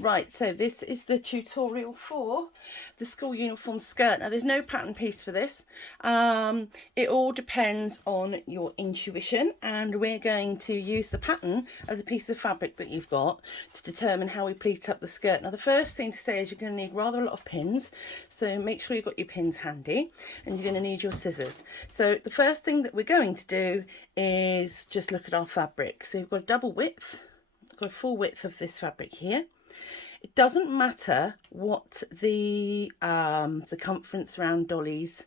Right, so this is the tutorial for the school uniform skirt. Now there's no pattern piece for this. It all depends on your intuition, and we're going to use the pattern of the piece of fabric that you've got to determine how we pleat up the skirt. Now the first thing to say is you're going to need rather a lot of pins, so make sure you've got your pins handy, and you're going to need your scissors. So the first thing that we're going to do is just look at our fabric. So you've got a double width, got a full width of this fabric here. It doesn't matter what the circumference around Dolly's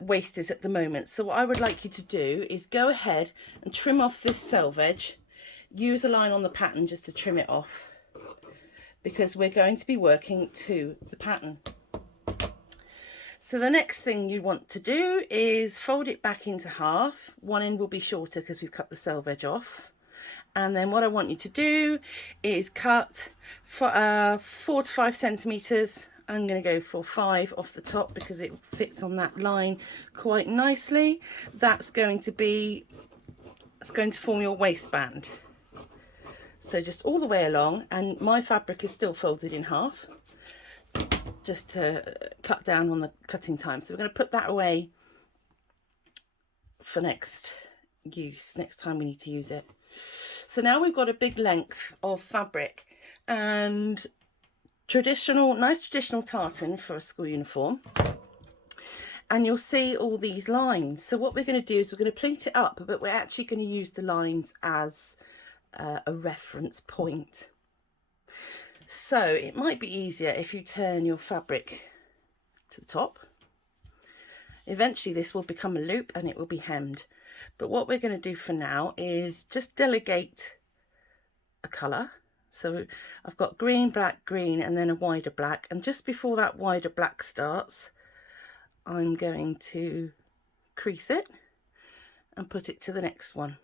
waist is at the moment. So what I would like you to do is go ahead and trim off this selvage. Use a line on the pattern just to trim it off, because we're going to be working to the pattern. So the next thing you want to do is fold it back into half. One end will be shorter because we've cut the selvage off. And then what I want you to do is cut for 4 to 5 centimeters. I'm going to go for 5 off the top because it fits on that line quite nicely. That's going to form your waistband. So just all the way along, and my fabric is still folded in half, just to cut down on the cutting time. So we're going to put that away for next use, next time we need to use it. So now we've got a big length of fabric, and nice traditional tartan for a school uniform. And you'll see all these lines. So what we're going to do is we're going to pleat it up, but we're actually going to use the lines as a reference point. So it might be easier if you turn your fabric to the top. Eventually this will become a loop and it will be hemmed. But what we're going to do for now is just delegate a colour. So I've got green, black, green, and then a wider black. And just before that wider black starts, I'm going to crease it and put it to the next one.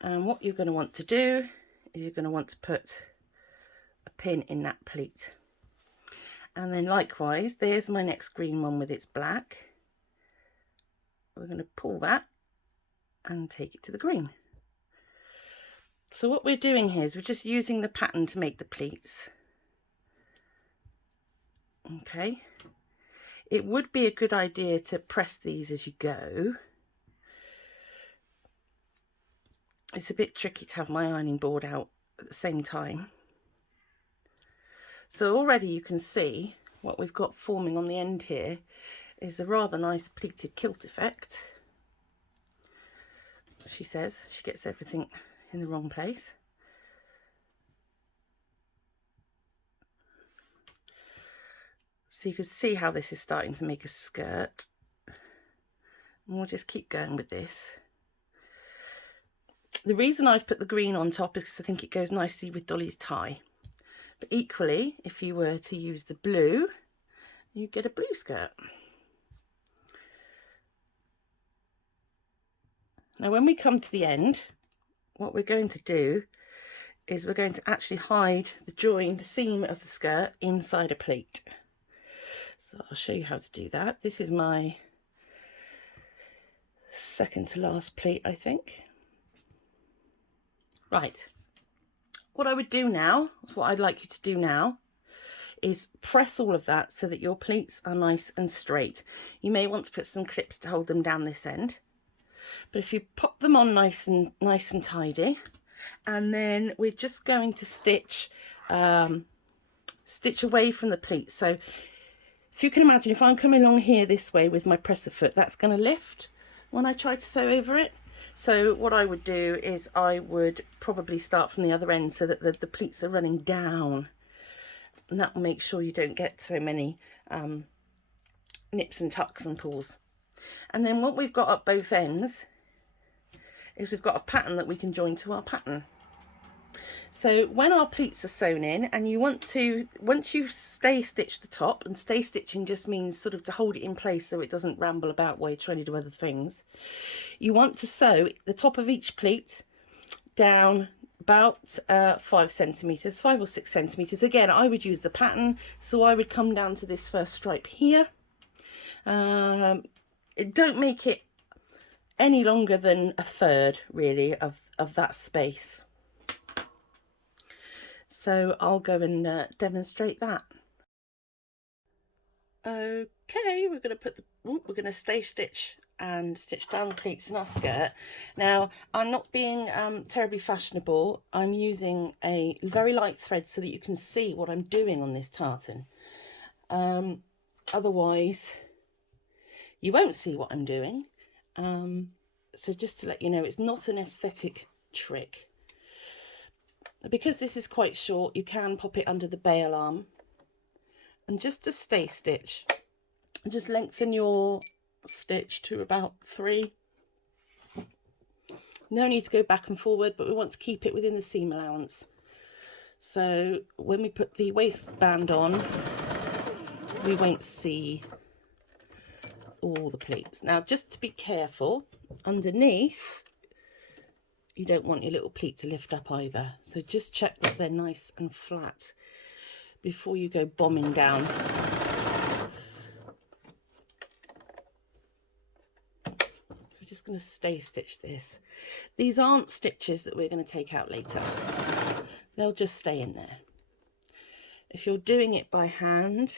And what you're going to want to do is you're going to want to put a pin in that pleat. And then likewise, there's my next green one with its black. We're going to pull that and take it to the green. So what we're doing here is we're just using the pattern to make the pleats. Okay, it would be a good idea to press these as you go. It's a bit tricky to have my ironing board out at the same time. So already you can see what we've got forming on the end here is a rather nice pleated kilt effect. She says she gets everything in the wrong place. So you can see how this is starting to make a skirt. And we'll just keep going with this. The reason I've put the green on top is because I think it goes nicely with Dolly's tie. But equally, if you were to use the blue, you get a blue skirt. Now when we come to the end, what we're going to do is we're going to actually hide the seam of the skirt inside a pleat. So I'll show you how to do that. This is my second to last pleat, I think. Right, what I would do now, what I'd like you to do now, is press all of that so that your pleats are nice and straight. You may want to put some clips to hold them down this end. But if you pop them on nice and tidy, and then we're just going to stitch away from the pleat. So if you can imagine, if I'm coming along here this way with my presser foot, that's going to lift when I try to sew over it. So what I would do is I would probably start from the other end so that the pleats are running down, and that will make sure you don't get so many nips and tucks and pulls. And then what we've got at both ends is we've got a pattern that we can join to our pattern. So when our pleats are sewn in, and you want to, once you've stay stitched the top, and stay stitching just means sort of to hold it in place so it doesn't ramble about while you're trying to do other things, you want to sew the top of each pleat down about 5 centimeters, 5 or 6 centimeters. Again, I would use the pattern, so I would come down to this first stripe here. Don't make it any longer than a third really of that space. So I'll go and demonstrate that. Okay, we're going to put the, we're going to stay stitch and stitch down the pleats in our skirt. Now, I'm not being terribly fashionable. I'm using a very light thread so that you can see what I'm doing on this tartan. Otherwise, you won't see what I'm doing. So just to let you know, it's not an aesthetic trick. Because this is quite short, you can pop it under the bail arm. And just to stay stitch, just lengthen your stitch to about 3. No need to go back and forward, but we want to keep it within the seam allowance. So when we put the waistband on, we won't see all the pleats. Now, just to be careful, underneath, you don't want your little pleat to lift up either. So just check that they're nice and flat before you go bombing down. So we're just going to stay stitch this. These aren't stitches that we're going to take out later. They'll just stay in there. If you're doing it by hand,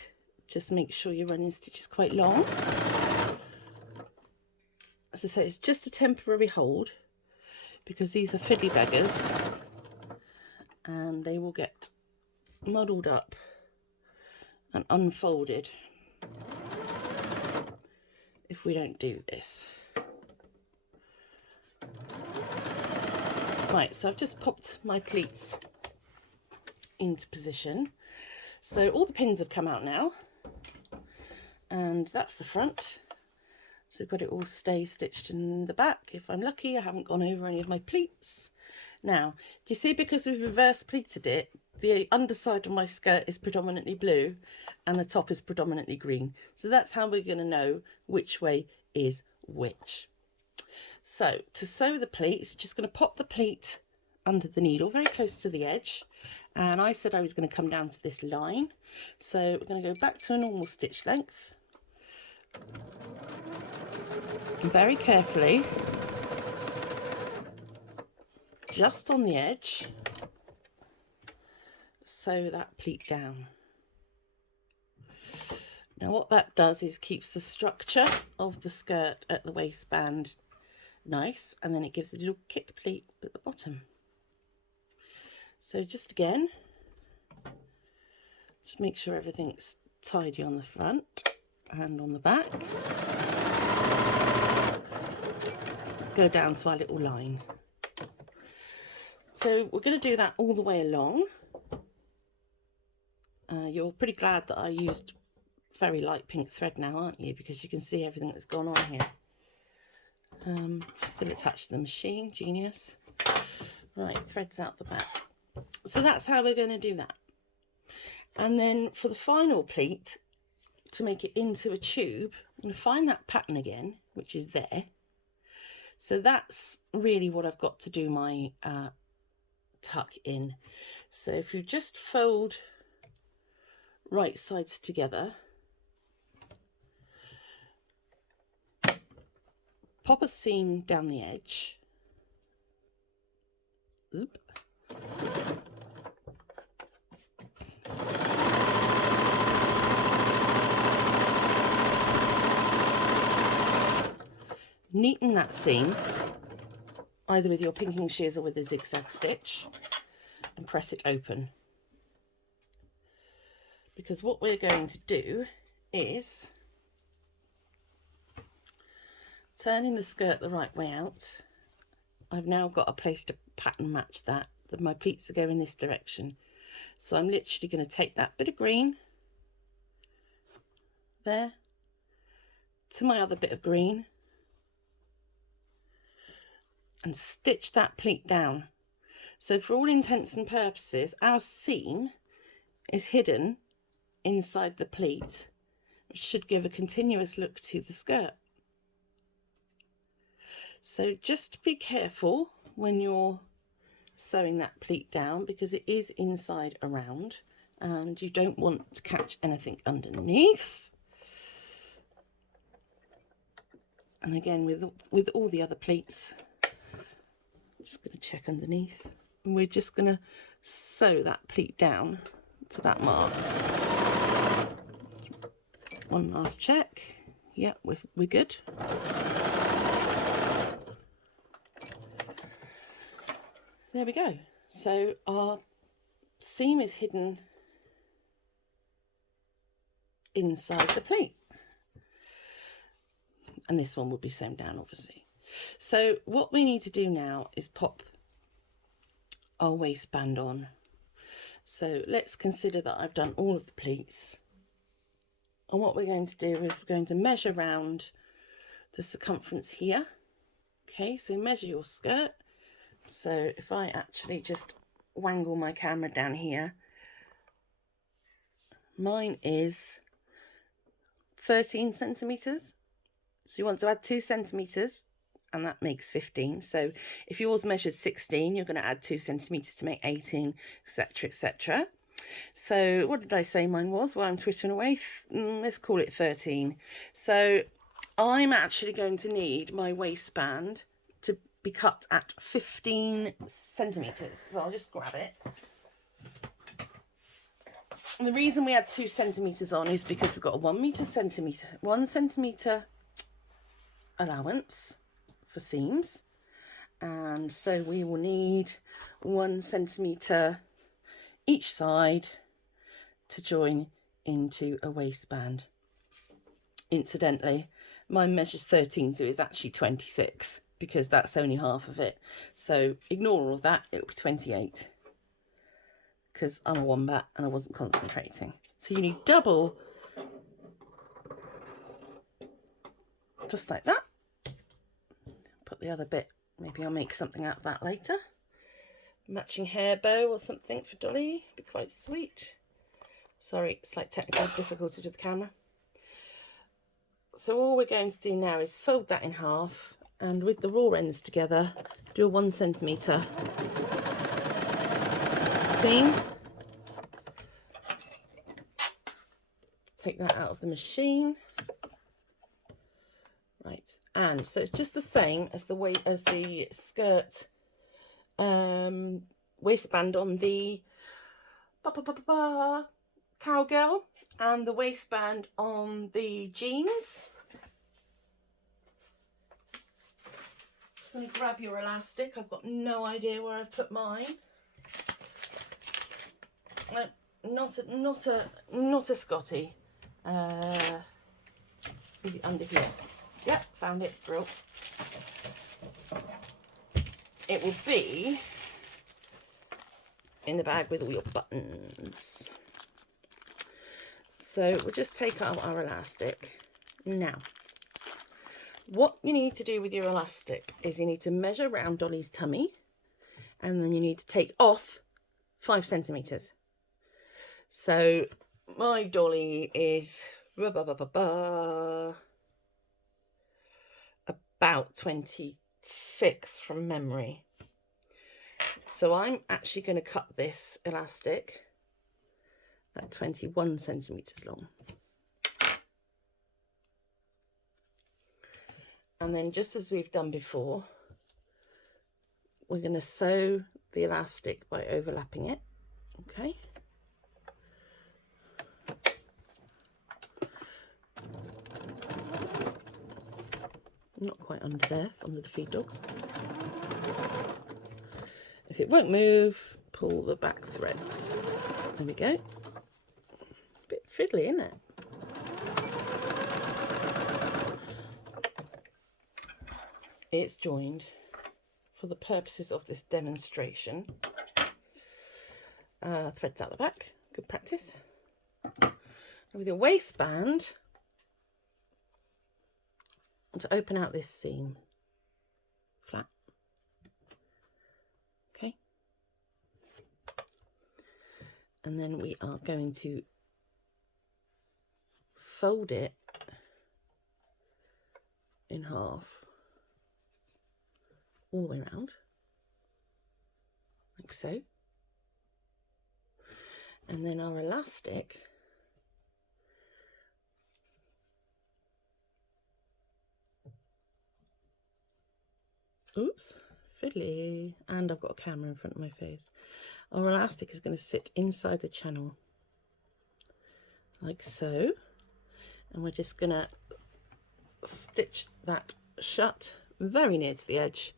just make sure you're running stitches quite long. As I say, it's just a temporary hold because these are fiddly beggars and they will get muddled up and unfolded if we don't do this. Right, so I've just popped my pleats into position. So all the pins have come out now, and that's the front. So I've got it all stay stitched in the back. If I'm lucky, I haven't gone over any of my pleats. Now, do you see, because we've reverse pleated it, the underside of my skirt is predominantly blue and the top is predominantly green. So that's how we're going to know which way is which. So to sew the pleats, just going to pop the pleat under the needle very close to the edge, and I said I was going to come down to this line, so we're going to go back to a normal stitch length and very carefully, just on the edge, sew that pleat down. Now what that does is keeps the structure of the skirt at the waistband nice, and then it gives a little kick pleat at the bottom. So just again, just make sure everything's tidy on the front and on the back. Go down to our little line. So we're going to do that all the way along. You're pretty glad that I used very light pink thread now, aren't you? Because you can see everything that's gone on here. Still attached to the machine, genius. Right, threads out the back. So that's how we're going to do that. And then for the final pleat, to make it into a tube, I'm going to find that pattern again, which is there. So that's really what I've got to do my tuck in. So if you just fold right sides together, pop a seam down the edge, zip, neaten that seam either with your pinking shears or with a zigzag stitch and press it open, because what we're going to do is turning the skirt the right way out. I've now got a place to pattern match that. My pleats are going this direction, so I'm literally going to take that bit of green there to my other bit of green and stitch that pleat down. So for all intents and purposes, our seam is hidden inside the pleat, which should give a continuous look to the skirt. So just be careful when you're sewing that pleat down, because it is inside around and you don't want to catch anything underneath. And again, with all the other pleats, just going to check underneath, and we're just going to sew that pleat down to that mark. One last check. Yep, we're good. There we go. So our seam is hidden inside the pleat. And this one will be sewn down, obviously. So what we need to do now is pop our waistband on. So let's consider that I've done all of the pleats. And what we're going to do is we're going to measure round the circumference here. Okay, so measure your skirt. So if I actually just wangle my camera down here, mine is 13 centimeters. So you want to add 2 centimeters, and that makes 15. So if yours measures 16, you're going to add 2 centimeters to make 18, etc., etc. So what did I say mine was? Well, I'm twisting away. Let's call it 13. So I'm actually going to need my waistband to be cut at 15 centimeters. So I'll just grab it. And the reason we add 2 centimeters on is because we've got a 1 centimeter allowance for seams, and so we will need 1 centimeter each side to join into a waistband. Incidentally, mine measures 13, so it's actually 26 because that's only half of it. So ignore all of that, it'll be 28 because I'm a wombat and I wasn't concentrating. So you need double, just like that. Put the other bit, maybe I'll make something out of that later. Matching hair bow or something for Dolly, be quite sweet. Sorry, slight technical difficulty with the camera. So all we're going to do now is fold that in half, and with the raw ends together, do a 1 centimeter seam. Take that out of the machine. Right, and so it's just the same as the skirt waistband on the cowgirl and the waistband on the jeans. Just going to grab your elastic. I've got no idea where I've put mine. Not a Scotty. Is it under here? Yep, found it. Bro. It will be in the bag with all your buttons. So we'll just take out our elastic. Now, what you need to do with your elastic is you need to measure around Dolly's tummy, and then you need to take off 5 centimeters. So my Dolly is about 26 from memory. So I'm actually going to cut this elastic at 21 centimeters long. And then, just as we've done before, we're going to sew the elastic by overlapping it. Okay. Not quite under there, under the feed dogs. If it won't move, pull the back threads. There we go. Bit fiddly, isn't it? It's joined for the purposes of this demonstration. Threads out the back, good practice. And with your waistband, and to open out this seam flat. Okay. And then we are going to fold it in half all the way around, like so. And then our elastic oops, fiddly, and I've got a camera in front of my face. our elastic is going to sit inside the channel like so, and we're just going to stitch that shut very near to the edge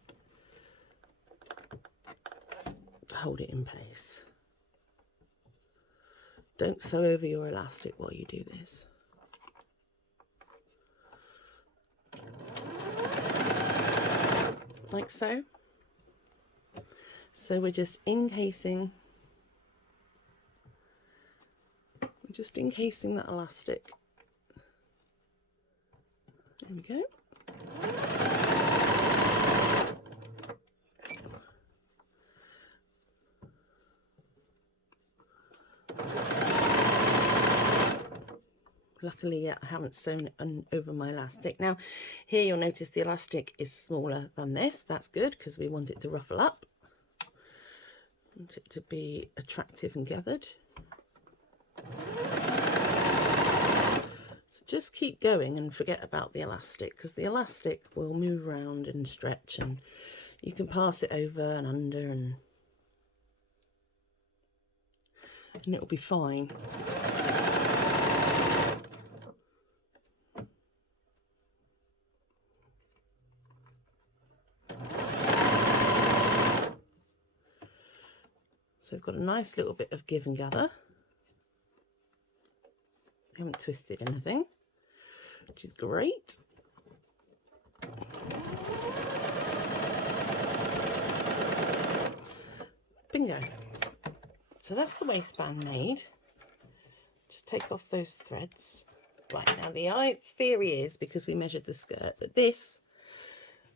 to hold it in place. Don't sew over your elastic while you do this. Like so. So we're just encasing that elastic. There we go. Luckily, I haven't sewn over my elastic. Now, here you'll notice the elastic is smaller than this. That's good because we want it to ruffle up. Want it to be attractive and gathered. So just keep going and forget about the elastic, because the elastic will move around and stretch, and you can pass it over and under, and it'll be fine. So we've got a nice little bit of give and gather. We haven't twisted anything, which is great. Bingo. So that's the waistband made. Just take off those threads. Right, now the theory is, because we measured the skirt, that this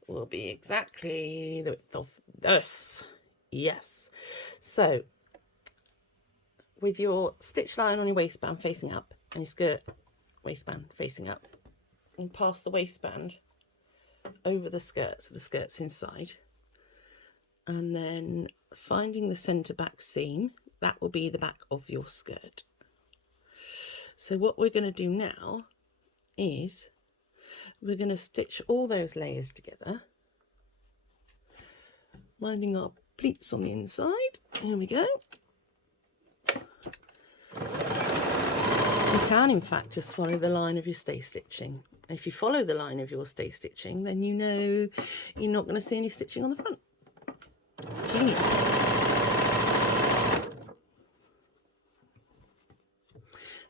will be exactly the width of this. Yes. So with your stitch line on your waistband facing up and your skirt waistband facing up, and pass the waistband over the skirt so the skirt's inside, and then finding the centre back seam, that will be the back of your skirt. So what we're going to do now is we're going to stitch all those layers together, minding our pleats on the inside. Here we go. You can in fact just follow the line of your stay stitching. And if you follow the line of your stay stitching, then you know you're not going to see any stitching on the front. Genius.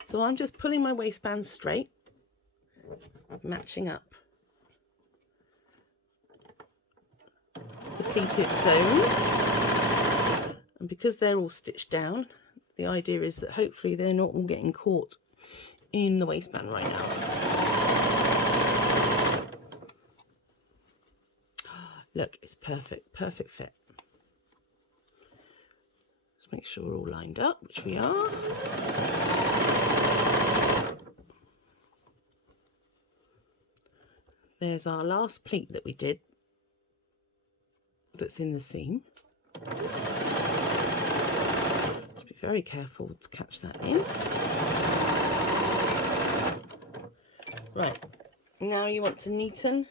So I'm just pulling my waistband straight, matching up the pleated zone. And because they're all stitched down, the idea is that hopefully they're not all getting caught in the waistband right now. Look, it's perfect, perfect fit. Just make sure we're all lined up, which we are. There's our last pleat that we did that's in the seam. Just be very careful to catch that in. Right, now you want to neaten.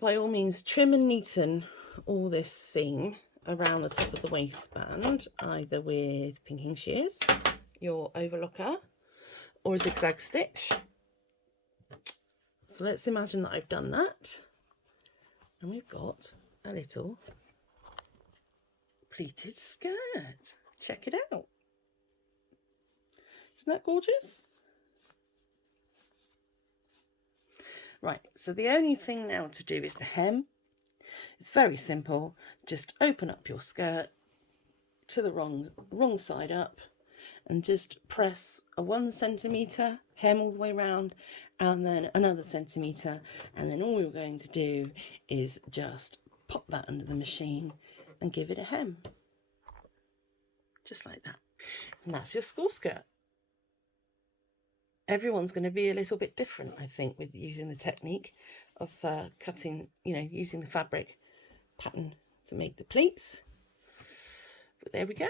By all means, trim and neaten all this seam around the top of the waistband, either with pinking shears, your overlocker, or a zigzag stitch. So let's imagine that I've done that, and we've got a little pleated skirt. Check it out. Isn't that gorgeous? Right, so the only thing now to do is the hem. It's very simple. Just open up your skirt to the wrong side up, and just press a 1 centimetre hem all the way around, and then another centimetre, and then all you're going to do is just pop that under the machine and give it a hem, just like that, and that's your school skirt. Everyone's going to be a little bit different, I think, with using the technique of cutting, using the fabric pattern to make the pleats. But there we go.